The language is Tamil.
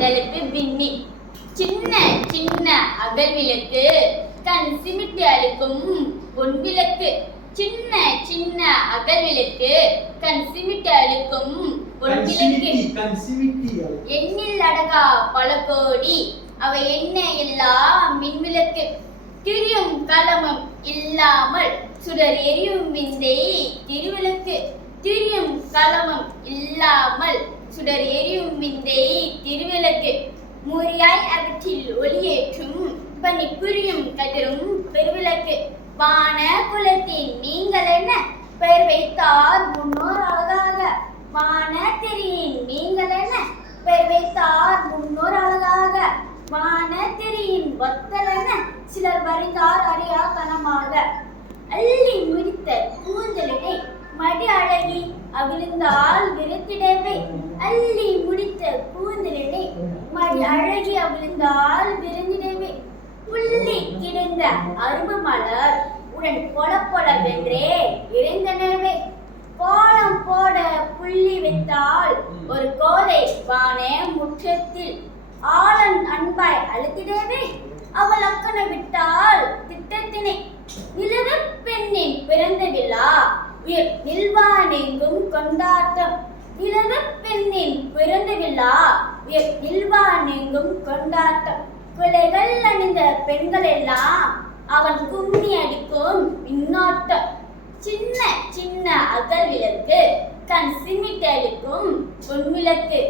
கொண்டெழுப்பு விண்ணி. சின்ன சின்ன அகல் விளக்கு கண் சிமிட்டி அளிக்கும் பொன் விளக்கு. சின்ன சின்ன அகல் விளக்கு கண் சிமிட்டி அளிக்கும் பொன் விளக்கு. எண்ணில் அடங்கா பல கோடி அவை என்ன இல்லா மின் விளக்கு. திரியும் கலமும் இல்லாமல் சுடர் எரியும் விந்தை திருவிளக்கு. திரியும் கலமும் இல்லாமல் சுடர் எரியும் விந்தை திருவிளக்கு. முறையாய் அவற்றில் ஒளியேற்றும் பணி புரியும் கதிரும் பெருவிளக்கு. வான குலத்தின் நீங்கள் என்ன பெயர் வைத்தார் முன்னோர் அழகாக. வான திரியின் நீங்கள் என்ன பெயர் வைத்தார் முன்னோர் அழகாக. வான திரியின் வத்தல் என்ன சிலர் வரைந்தார் அறியாதனமாக. அள்ளி முடித்த கூந்தலினை மடி அழகி அவிழ்ந்தால் விருத்திடவே. அள்ளி முடித்த கூந்தலினை மடி அழகி அவிழ்ந்தால் விருந்திடவே. புள்ளி கிடந்த அரும்பு மலர் உடன் பொல பொலவென்றே இறைந்தனவே. கோலம் போட புள்ளி வைத்தால் ஒரு கோதை வானே முற்றத்தில் ஆளன் அன்பாய் அழுத்திடவே. அவள் அக்கன விட்டால் திட்டத்தினை நிலவு பெண்ணின் பிறந்த விழா உயிர் நில்வானெங்கும் கொண்டாட்டம். நிலவு பெண்ணின் பிறந்த விழா உயிர் நில்வானெங்கும் கொண்டாட்டம். குலைகள் அணிந்த பெண்கள் எல்லாம் அவன் கும்மி அடிக்கும் மின்னோட்டம். சின்ன சின்ன அகல் விளக்கு கண் சிமிட்டி அளிக்கும் பொன் விளக்கு.